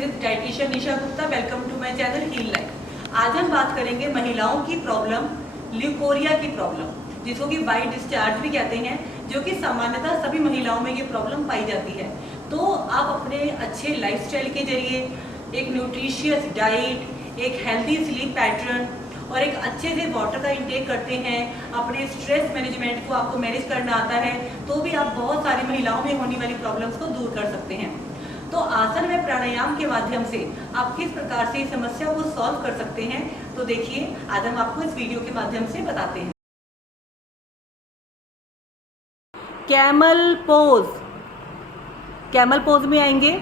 This is dietitian Nisha Gupta. Welcome to my channel heal life. आज हम बात करेंगे महिलाओं की प्रॉब्लम, ल्यूकोरिया की प्रॉब्लम, जिसको कि वाइट डिस्चार्ज भी कहते हैं, जो कि सामान्यतः सभी महिलाओं में ये प्रॉब्लम पाई जाती है। तो आप अपने अच्छे लाइफस्टाइल के जरिए एक न्यूट्रिशियस डाइट, एक हेल्दी स्लीप पैटर्न और एक अच्छे से वाटर का इंटेक करते हैं, अपने स्ट्रेस मैनेजमेंट को आपको मैनेज करना आता है, तो भी आप बहुत सारी महिलाओं में होने वाली प्रॉब्लम्स को दूर कर सकते हैं। तो आसन व प्राणायाम के माध्यम से आप किस प्रकार से इस समस्या को सॉल्व कर सकते हैं, तो देखिए आज हम आपको इस वीडियो के माध्यम से बताते हैं। Camel pose. कैमल पोज में आएंगे,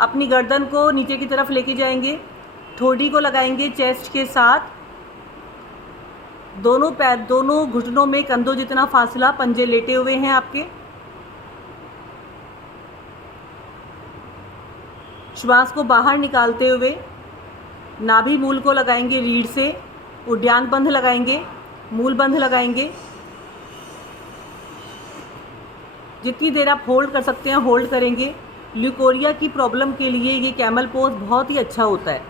अपनी गर्दन को नीचे की तरफ लेके जाएंगे, ठोड़ी को लगाएंगे चेस्ट के साथ, दोनों पैर, दोनों घुटनों में कंधों जितना फासला, पंजे लेटे हुए हैं आपके। श्वास को बाहर निकालते हुए नाभि मूल को लगाएंगे रीढ़ से, उद्यान बंध लगाएंगे, मूल बंध लगाएंगे। जितनी देर आप होल्ड कर सकते हैं होल्ड करेंगे। ल्यूकोरिया की प्रॉब्लम के लिए ये कैमल पोज बहुत ही अच्छा होता है।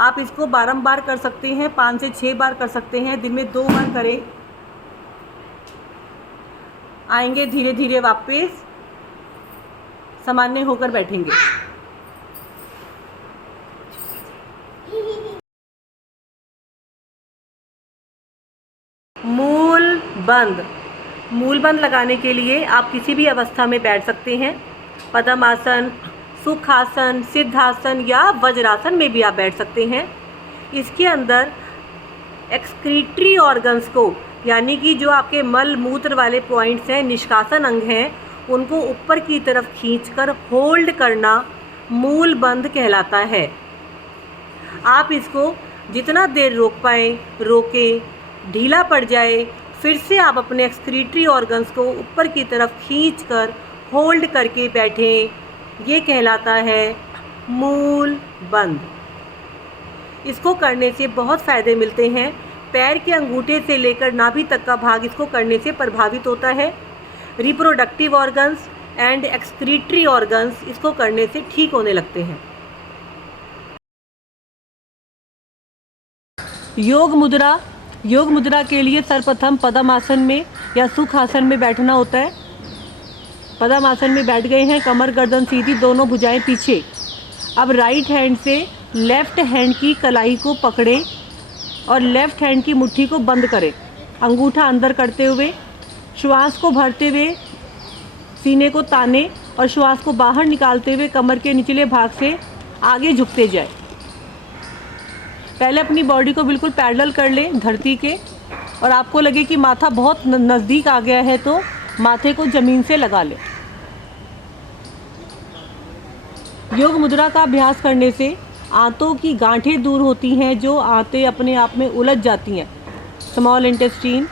आप इसको बारंबार कर सकते हैं, 5 से 6 बार कर सकते हैं, दिन में 2 बार करें। आएंगे धीरे धीरे वापस, सामान्य होकर बैठेंगे। मूल बंद। मूल बंद लगाने के लिए आप किसी भी अवस्था में बैठ सकते हैं। पद्मासन, सुखासन, सिद्धासन या वज्रासन में भी आप बैठ सकते हैं। इसके अंदर एक्सक्रीटरी ऑर्गन्स को, यानी कि जो आपके मल मूत्र वाले पॉइंट्स हैं, निष्कासन अंग हैं, उनको ऊपर की तरफ खींचकर होल्ड करना मूल बंद कहलाता है। आप इसको जितना देर रोक पाएँ रोकें, ढीला पड़ जाए फिर से आप अपने एक्सक्रीटरी ऑर्गन्स को ऊपर की तरफ खींचकर होल्ड करके बैठें, ये कहलाता है मूल बंद। इसको करने से बहुत फ़ायदे मिलते हैं। पैर के अंगूठे से लेकर नाभि तक का भाग इसको करने से प्रभावित होता है। Reproductive organs and excretory organs इसको करने से ठीक होने लगते हैं। योग मुद्रा। योग मुद्रा के लिए सर्वप्रथम पद्मासन में या सुखासन में बैठना होता है। पद्मासन में बैठ गए हैं, कमर गर्दन सीधी, दोनों भुजाएं पीछे। अब राइट हैंड से लेफ़्ट हैंड की कलाई को पकड़ें और लेफ़्ट हैंड की मुट्ठी को बंद करें, अंगूठा अंदर करते हुए। श्वास को भरते हुए सीने को ताने और श्वास को बाहर निकालते हुए कमर के निचले भाग से आगे झुकते जाए। पहले अपनी बॉडी को बिल्कुल पैरेलल कर लें धरती के, और आपको लगे कि माथा बहुत नज़दीक आ गया है तो माथे को ज़मीन से लगा लें। योग मुद्रा का अभ्यास करने से आंतों की गांठें दूर होती हैं, जो आंतें अपने आप में उलझ जाती हैं। स्मॉल इंटेस्टाइन,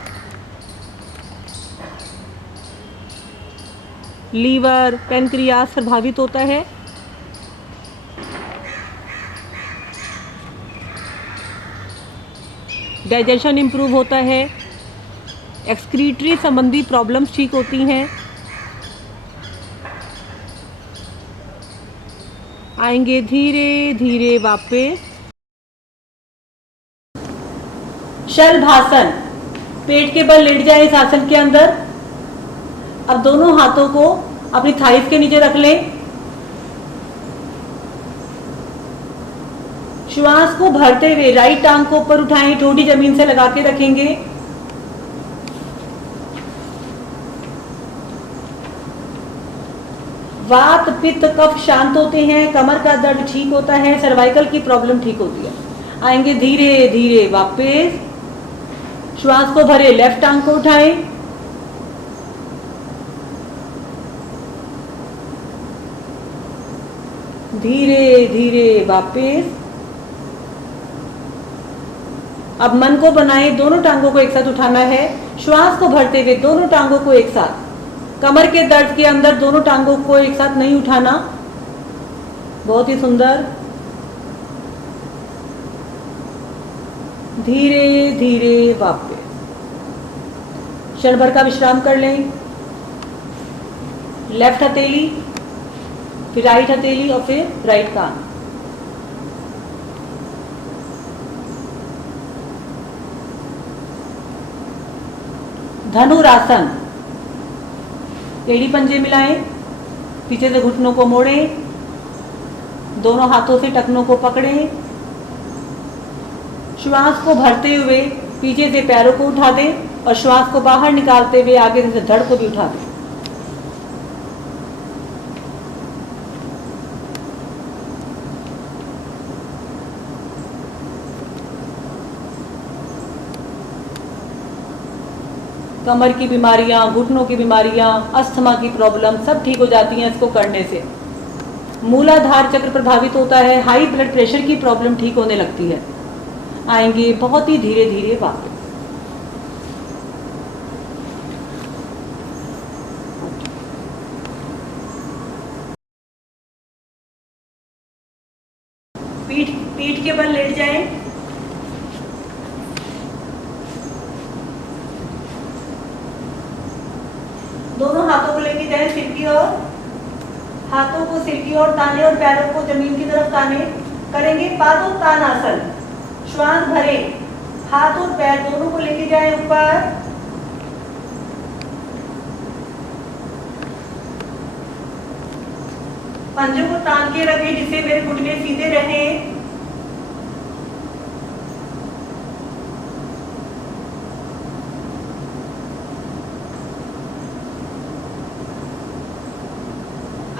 लीवर, पैनक्रियास प्रभावित होता है। डाइजेशन इम्प्रूव होता है। एक्सक्रीटरी संबंधी प्रॉब्लम्स ठीक होती हैं। आएंगे धीरे धीरे वापस। शलभासन। पेट के बल लेट जाए इस आसन के अंदर। अब दोनों हाथों को अपनी थाइस के नीचे रख लें। श्वास को भरते हुए राइट टांग को ऊपर उठाएं, ठोड़ी जमीन से लगा के रखेंगे। वात पित्त कफ शांत होते हैं, कमर का दर्द ठीक होता है, सर्वाइकल की प्रॉब्लम ठीक होती है। आएंगे धीरे धीरे वापस। श्वास को भरे, लेफ्ट टांग को उठाएं, धीरे धीरे वापस। अब मन को बनाए, दोनों टांगों को एक साथ उठाना है। श्वास को भरते हुए दोनों टांगों को एक साथ। कमर के दर्द के अंदर दोनों टांगों को एक साथ नहीं उठाना। बहुत ही सुंदर। धीरे धीरे वापस। क्षण भर का विश्राम कर लें। लेफ्ट हथेली फिर राइट हथेली और फिर राइट कान। धनुरासन। एड़ी पंजे मिलाएं, पीछे से घुटनों को मोड़ें, दोनों हाथों से टखनों को पकड़ें, श्वास को भरते हुए पीछे से पैरों को उठा दें और श्वास को बाहर निकालते हुए आगे से धड़ को भी उठा दें। कमर की बीमारियां, घुटनों की बीमारियां, अस्थमा की प्रॉब्लम सब ठीक हो जाती हैं इसको करने से। मूलाधार चक्र प्रभावित होता है, हाई ब्लड प्रेशर की प्रॉब्लम ठीक होने लगती है। आएंगे बहुत ही धीरे धीरे वापस। पीठ के बल लेट जाएं। दोनों हाथों को लेके जाएं सिर की ओर, हाथों को सिर की ओर ताने और पैरों को जमीन की तरफ ताने। करेंगे पादोत्तानासन। श्वास भरें, हाथ और पैर दोनों को लेके जाएं ऊपर। पंजों को तान के रखें जिससे मेरे घुटने सीधे रहें।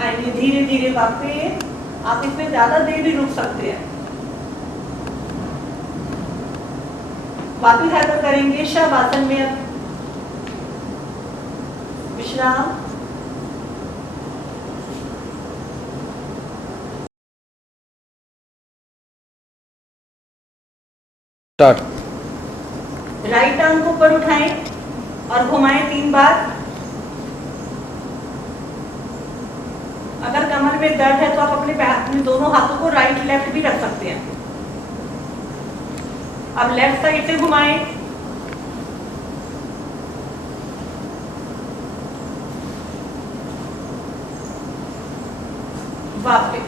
आइए धीरे धीरे वापस। आप इसमें ज्यादा देर भी रुक सकते हैं। वापिस आकर करेंगे शवासन में अब विश्राम। राइट आर्म को ऊपर उठाएं और घुमाएं 3 बार। अगर कमर में दर्द है तो आप अपने दोनों हाथों को राइट लेफ्ट भी रख सकते हैं। अब लेफ्ट साइड से घुमाएं। वापस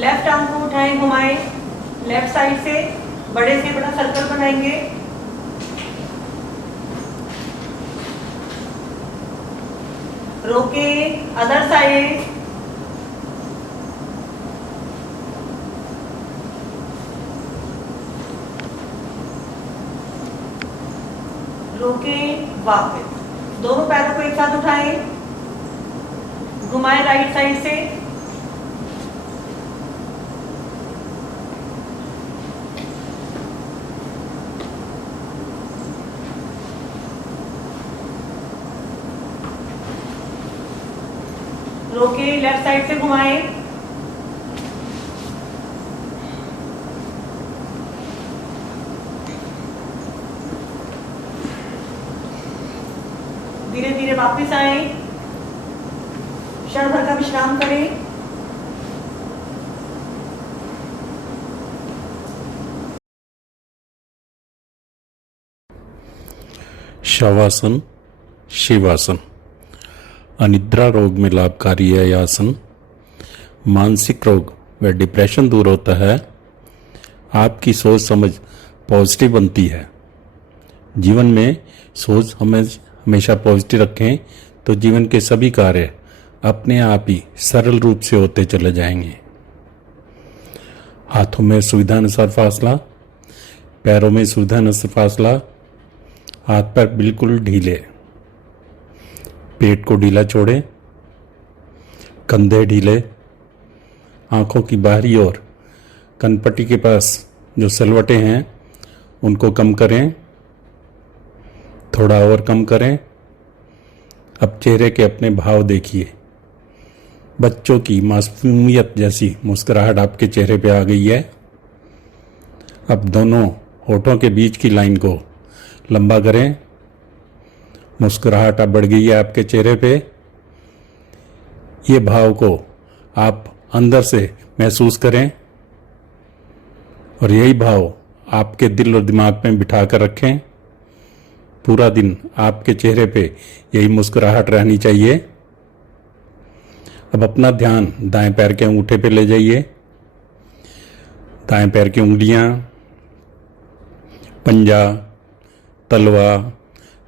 लेफ्ट आर्म को उठाएं, घुमाएं लेफ्ट साइड से, बड़े से बड़ा सर्कल बनाएंगे। रोके, अदर साइड। रोके, वापस। दोनों पैरों को एक साथ उठाएं, घुमाएं राइट साइड से। रोके, लेफ्ट साइड से घुमाएं। धीरे धीरे वापस आए, क्षण भर का विश्राम करें। शवासन, शिवासन। अनिद्रा रोग में लाभकारी है यह आसन। मानसिक रोग व डिप्रेशन दूर होता है। आपकी सोच समझ पॉजिटिव बनती है। जीवन में सोच हमेशा पॉजिटिव रखें तो जीवन के सभी कार्य अपने आप ही सरल रूप से होते चले जाएंगे। हाथों में सुविधा अनुसार फासला, पैरों में सुविधा अनुसार फासला, हाथ पैर बिल्कुल ढीले, पेट को ढीला छोड़ें, कंधे ढीले, आंखों की बाहरी ओर कनपट्टी के पास जो सलवटें हैं उनको कम करें, थोड़ा और कम करें। अब चेहरे के अपने भाव देखिए। बच्चों की मासूमियत जैसी मुस्कुराहट आपके चेहरे पे आ गई है। अब दोनों होठों के बीच की लाइन को लंबा करें। मुस्कुराहट अब बढ़ गई है आपके चेहरे पे। ये भाव को आप अंदर से महसूस करें और यही भाव आपके दिल और दिमाग में बिठा कर रखें। पूरा दिन आपके चेहरे पे यही मुस्कुराहट रहनी चाहिए। अब अपना ध्यान दाएं पैर के अंगूठे पे ले जाइए। दाएं पैर की उंगलियां, पंजा, तलवा,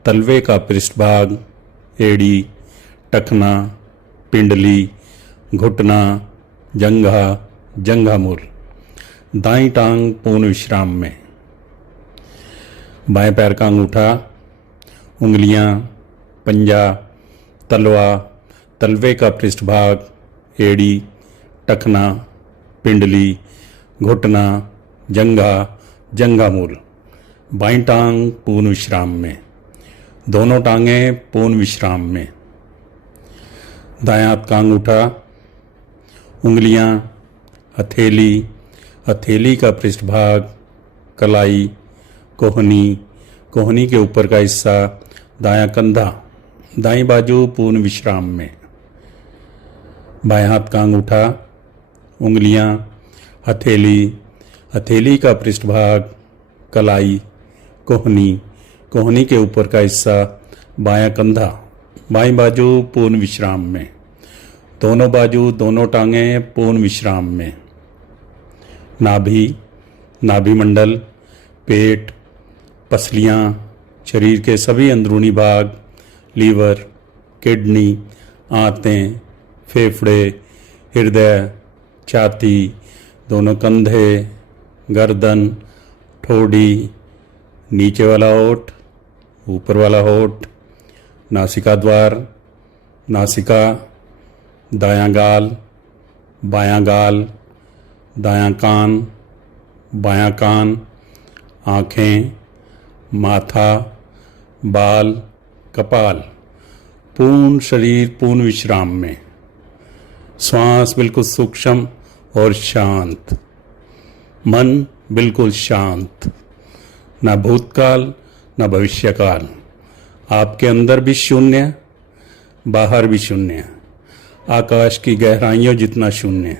तलवे का पृष्ठभाग, एड़ी, टखना, पिंडली, घुटना, जंघा, जंघा मूल। दाईं टांग पूर्ण विश्राम में। बाएं पैर का अंगूठा, उंगलियां, पंजा, तलवा, तलवे का पृष्ठभाग, एड़ी, टखना, पिंडली, घुटना, जंघा, जंघा मूल। बाईं टांग पूर्ण विश्राम में। दोनों टांगें पूर्ण विश्राम में। दायां हाथ का अंगूठा, उंगलियां, हथेली, हथेली का पृष्ठभाग, कलाई, कोहनी, कोहनी के ऊपर का हिस्सा, दायां कंधा, दाईं बाजू पूर्ण विश्राम में। बाएं हाथ का अंगूठा, उंगलियां, हथेली, हथेली का पृष्ठभाग, कलाई, कोहनी, कोहनी के ऊपर का हिस्सा, बायां कंधा, बाईं बाजू पूर्ण विश्राम में। दोनों बाजू, दोनों टांगें पूर्ण विश्राम में। नाभि, नाभि मंडल, पेट, पसलियां, शरीर के सभी अंदरूनी भाग, लीवर, किडनी, आंतें, फेफड़े, हृदय, छाती, दोनों कंधे, गर्दन, ठोड़ी, नीचे वाला होठ, ऊपर वाला होठ, नासिका द्वार, नासिका, दायां गाल, बायां गाल, दायां कान, बायां कान, आँखें, माथा, बाल, कपाल। पूर्ण शरीर पूर्ण विश्राम में। श्वास बिल्कुल सूक्ष्म और शांत। मन बिल्कुल शांत। न भूतकाल न भविष्यकाल। आपके अंदर भी शून्य, बाहर भी शून्य। आकाश की गहराइयों जितना शून्य।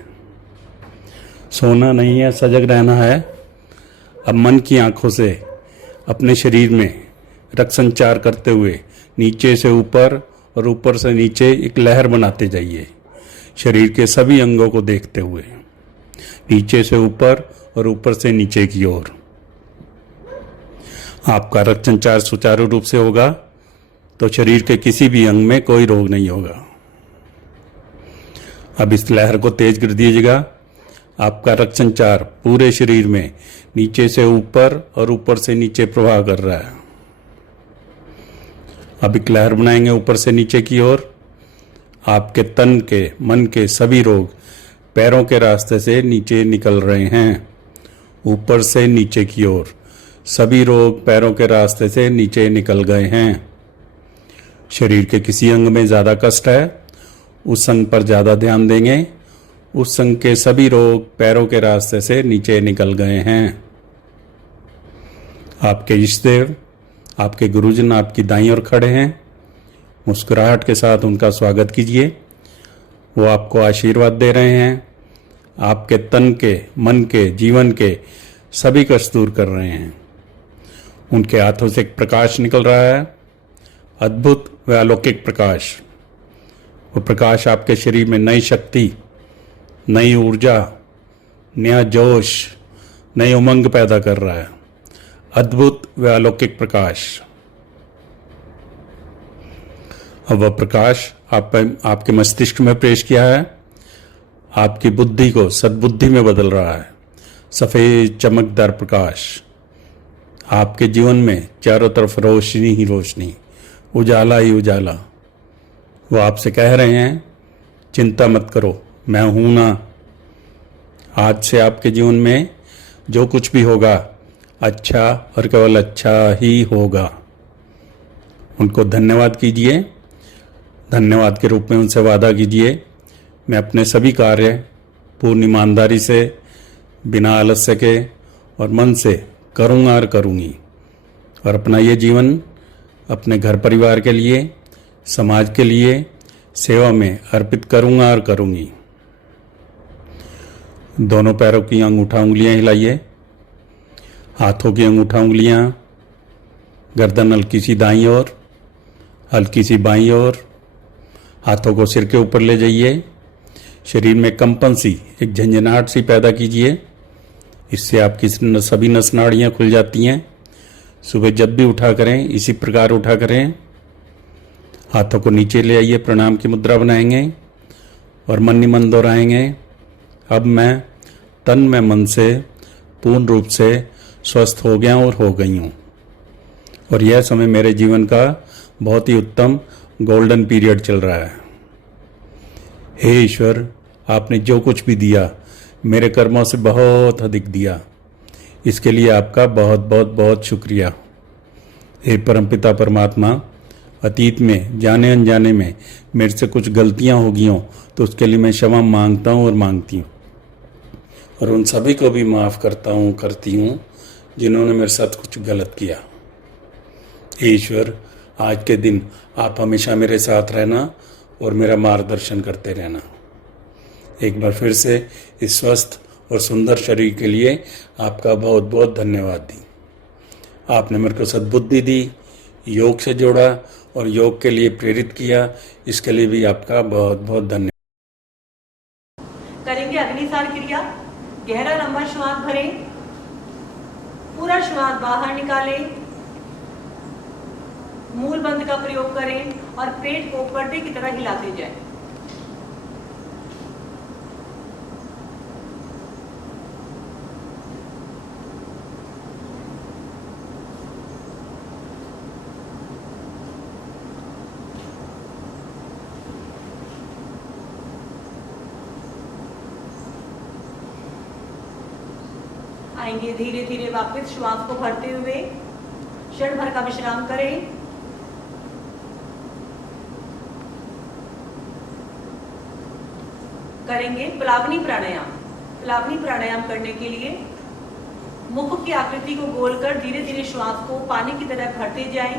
सोना नहीं है, सजग रहना है। अब मन की आंखों से अपने शरीर में रक्त संचार करते हुए नीचे से ऊपर और ऊपर से नीचे एक लहर बनाते जाइए। शरीर के सभी अंगों को देखते हुए नीचे से ऊपर और ऊपर से नीचे की ओर। आपका रक्त संचार सुचारू रूप से होगा तो शरीर के किसी भी अंग में कोई रोग नहीं होगा। अब इस लहर को तेज कर दीजिएगा। आपका रक्त संचार पूरे शरीर में नीचे से ऊपर और ऊपर से नीचे प्रवाह कर रहा है। अब एक लहर बनाएंगे ऊपर से नीचे की ओर। आपके तन के, मन के सभी रोग पैरों के रास्ते से नीचे निकल रहे हैं। ऊपर से नीचे की ओर सभी रोग पैरों के रास्ते से नीचे निकल गए हैं। शरीर के किसी अंग में ज़्यादा कष्ट है, उस अंग पर ज़्यादा ध्यान देंगे। उस अंग के सभी रोग पैरों के रास्ते से नीचे निकल गए हैं। आपके इष्ट देव, आपके गुरुजन आपकी दाईं ओर खड़े हैं। मुस्कुराहट के साथ उनका स्वागत कीजिए। वो आपको आशीर्वाद दे रहे हैं। आपके तन के, मन के, जीवन के सभी कष्ट दूर कर रहे हैं। उनके हाथों से एक प्रकाश निकल रहा है, अद्भुत व अलौकिक प्रकाश। वो प्रकाश आपके शरीर में नई शक्ति, नई ऊर्जा, नया जोश, नई उमंग पैदा कर रहा है। अद्भुत व अलौकिक प्रकाश। अब वह प्रकाश आपके मस्तिष्क में प्रवेश किया है। आपकी बुद्धि को सद्बुद्धि में बदल रहा है। सफेद चमकदार प्रकाश आपके जीवन में चारों तरफ रोशनी ही रोशनी, उजाला ही उजाला। वो आपसे कह रहे हैं, चिंता मत करो, मैं हूं ना। आज से आपके जीवन में जो कुछ भी होगा अच्छा और केवल अच्छा ही होगा। उनको धन्यवाद कीजिए। धन्यवाद के रूप में उनसे वादा कीजिए, मैं अपने सभी कार्य पूर्ण ईमानदारी से, बिना आलस्य के और मन से करूँगा और करूँगी। और अपना ये जीवन अपने घर परिवार के लिए, समाज के लिए सेवा में अर्पित करूँगा और करूँगी। दोनों पैरों की अंगूठा उंगलियां हिलाइए। हाथों की अंगूठा उंगलियां, गर्दन हल्की सी दाईं ओर, हल्की सी बाईं ओर। हाथों को सिर के ऊपर ले जाइए। शरीर में कंपन सी, एक झंझनाहट सी पैदा कीजिए। इससे आपकी सभी नस नाड़ियाँ खुल जाती हैं। सुबह जब भी उठा करें इसी प्रकार उठा करें। हाथों को नीचे ले आइए, प्रणाम की मुद्रा बनाएंगे और मन ही मन दोहराएंगे, अब मैं तन में मन से पूर्ण रूप से स्वस्थ हो गया और हो गई हूँ। और यह समय मेरे जीवन का बहुत ही उत्तम गोल्डन पीरियड चल रहा है। हे ईश्वर, आपने जो कुछ भी दिया मेरे कर्मों से बहुत अधिक दिया, इसके लिए आपका बहुत बहुत बहुत शुक्रिया। हे परमपिता परमात्मा, अतीत में जाने अनजाने में मेरे से कुछ गलतियां हो गई हों तो उसके लिए मैं क्षमा मांगता हूं और मांगती हूं, और उन सभी को भी माफ़ करता हूं, करती हूं जिन्होंने मेरे साथ कुछ गलत किया। हे ईश्वर, आज के दिन आप हमेशा मेरे साथ रहना और मेरा मार्गदर्शन करते रहना। एक बार फिर से इस स्वस्थ और सुंदर शरीर के लिए आपका बहुत बहुत धन्यवाद दी। आपने मेरे को सद्बुद्धि दी, योग से जोड़ा और योग के लिए प्रेरित किया, इसके लिए भी आपका बहुत बहुत धन्यवाद। करेंगे अग्निसार क्रिया। गहरा लंबा श्वास भरें, पूरा श्वास बाहर निकालें, मूल बंद का प्रयोग करें और पेट को पर्दे की तरह हिलाते जाएं। आएंगे धीरे धीरे वापस श्वास को भरते हुए। क्षण भर का विश्राम करें। करेंगे प्लावनी प्राणायाम। प्लावनी प्राणायाम करने के लिए मुख की आकृति को गोल कर धीरे धीरे श्वास को पानी की तरह भरते जाएं।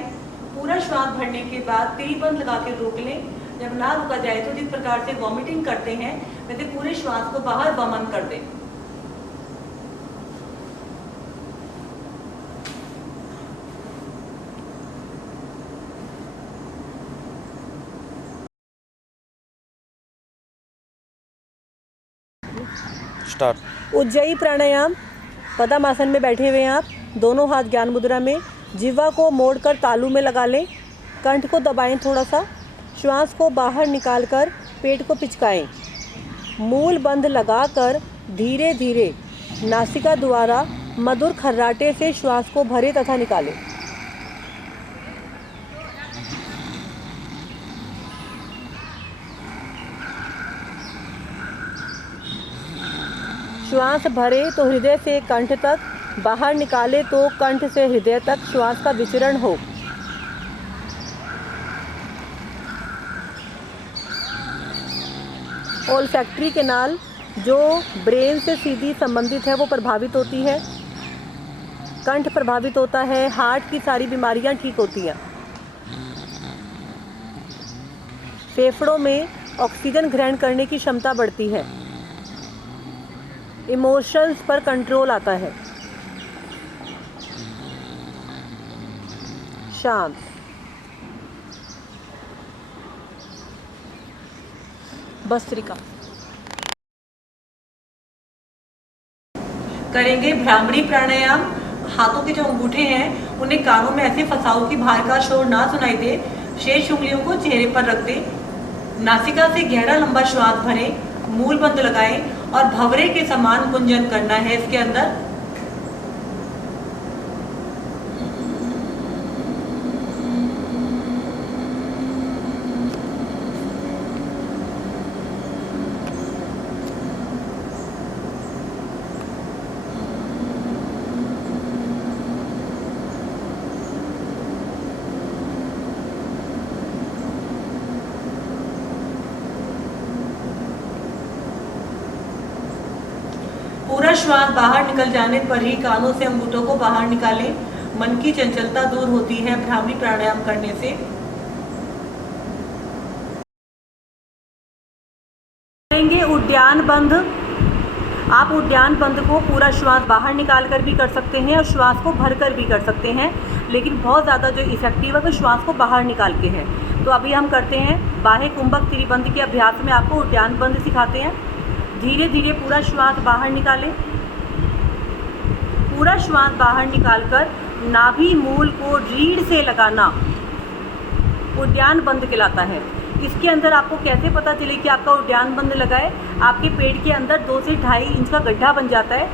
पूरा श्वास भरने के बाद तिरिबंध लगा के रोक लें। जब ना रुका जाए तो जिस प्रकार से वॉमिटिंग करते हैं वैसे पूरे श्वास को बाहर वमन कर दें। स्टार्ट। उज्जयी प्राणायाम। पद्मासन में बैठे हुए हैं आप, दोनों हाथ ज्ञान मुद्रा में, जिह्वा को मोड़कर तालू में लगा लें, कंठ को दबाएं थोड़ा सा, श्वास को बाहर निकालकर पेट को पिचकाएं, मूल बंद लगाकर धीरे धीरे नासिका द्वारा मधुर खर्राटे से श्वास को भरें तथा निकालें। श्वास भरे तो हृदय से कंठ तक, बाहर निकाले तो कंठ से हृदय तक श्वास का विचरण हो। ओल्फैक्टरी कैनाल जो ब्रेन से सीधी संबंधित है वो प्रभावित होती है, कंठ प्रभावित होता है, हार्ट की सारी बीमारियां ठीक होती हैं। फेफड़ों में ऑक्सीजन ग्रहण करने की क्षमता बढ़ती है, इमोशंस पर कंट्रोल आता है। शांत। भस्त्रिका। करेंगे भ्रामरी प्राणायाम। हाथों के जो अंगूठे हैं उन्हें कानों में ऐसे फंसाओ कि बाहर का शोर ना सुनाई दे। शेष उंगलियों को चेहरे पर रख दें। नासिका से गहरा लंबा श्वास भरें, मूल बंद लगाएं और भंवरे के समान गुंजन करना है इसके अंदर। पूरा श्वास बाहर निकल जाने पर ही कानों से अंगूठों को बाहर निकालें। मन की चंचलता दूर होती है भ्रामरी प्राणायाम करने से। करेंगे उद्यान बंध। आप उद्यान बंध को पूरा श्वास बाहर निकाल कर भी कर सकते हैं और श्वास को भर कर भी कर सकते हैं, लेकिन बहुत ज़्यादा जो इफेक्टिव है वो श्वास को बाहर निकाल के है। तो अभी हम करते हैं बाह्य कुंभक त्रिबंध के अभ्यास में आपको उद्यान बंद सिखाते हैं। धीरे धीरे पूरा श्वास बाहर निकालें। पूरा श्वास बाहर निकालकर नाभि मूल को रीढ़ से लगाना उद्यान बंद कहलाता है। इसके अंदर आपको कैसे पता चले कि आपका उद्यान बंद लगा है? आपके पेट के अंदर 2 से 2.5 इंच का गड्ढा बन जाता है,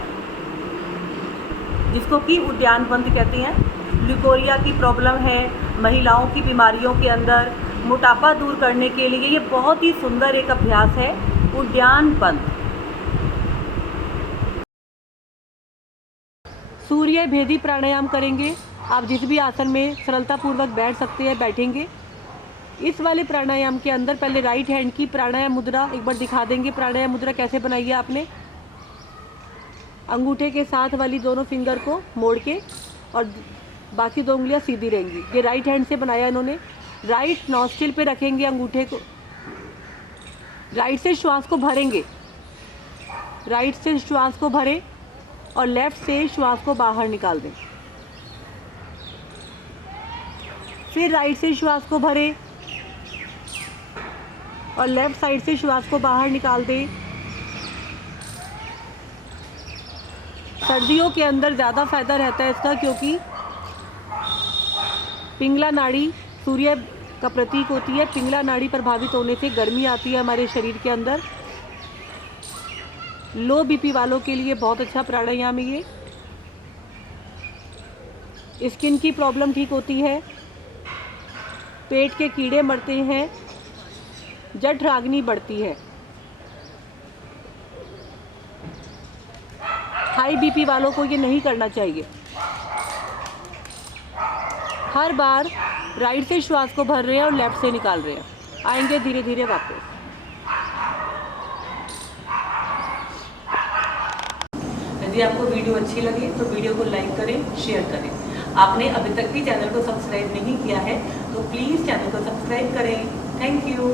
जिसको कि उद्यान बंद कहते हैं। ल्यूकोरिया की प्रॉब्लम है, महिलाओं की बीमारियों के अंदर मोटापा दूर करने के लिए ये बहुत ही सुंदर एक अभ्यास है, उद्यान बंद। सूर्य भेदी प्राणायाम करेंगे। आप जिस भी आसन में सरलतापूर्वक बैठ सकते हैं बैठेंगे। इस वाले प्राणायाम के अंदर पहले राइट हैंड की प्राणायाम मुद्रा एक बार दिखा देंगे। प्राणायाम मुद्रा कैसे बनाई है आपने? अंगूठे के साथ वाली दोनों फिंगर को मोड़ के और बाकी 2 उंगलियां सीधी रहेंगी। ये राइट हैंड से बनाया इन्होंने। राइट नॉस्ट्रिल पे रखेंगे अंगूठे को, राइट से श्वास को भरेंगे, राइट से श्वास को भरें और लेफ्ट से श्वास को बाहर निकाल दें। फिर राइट से श्वास को भरें और लेफ्ट साइड से श्वास को बाहर निकाल दें। सर्दियों के अंदर ज़्यादा फायदा रहता है इसका, क्योंकि पिंगला नाड़ी सूर्य का प्रतीक होती है। पिंगला नाड़ी प्रभावित होने से गर्मी आती है हमारे शरीर के अंदर। लो बीपी वालों के लिए बहुत अच्छा प्राणायाम है ये। स्किन की प्रॉब्लम ठीक होती है, पेट के कीड़े मरते हैं, जठराग्नि बढ़ती है। हाई बीपी वालों को ये नहीं करना चाहिए। हर बार राइट से श्वास को भर रहे हैं और लेफ्ट से निकाल रहे हैं। आएंगे धीरे धीरे वापस। यदि आपको वीडियो अच्छी लगे तो वीडियो को लाइक करें, शेयर करें। आपने अभी तक भी चैनल को सब्सक्राइब नहीं किया है तो प्लीज़ चैनल को सब्सक्राइब करें। Thank you.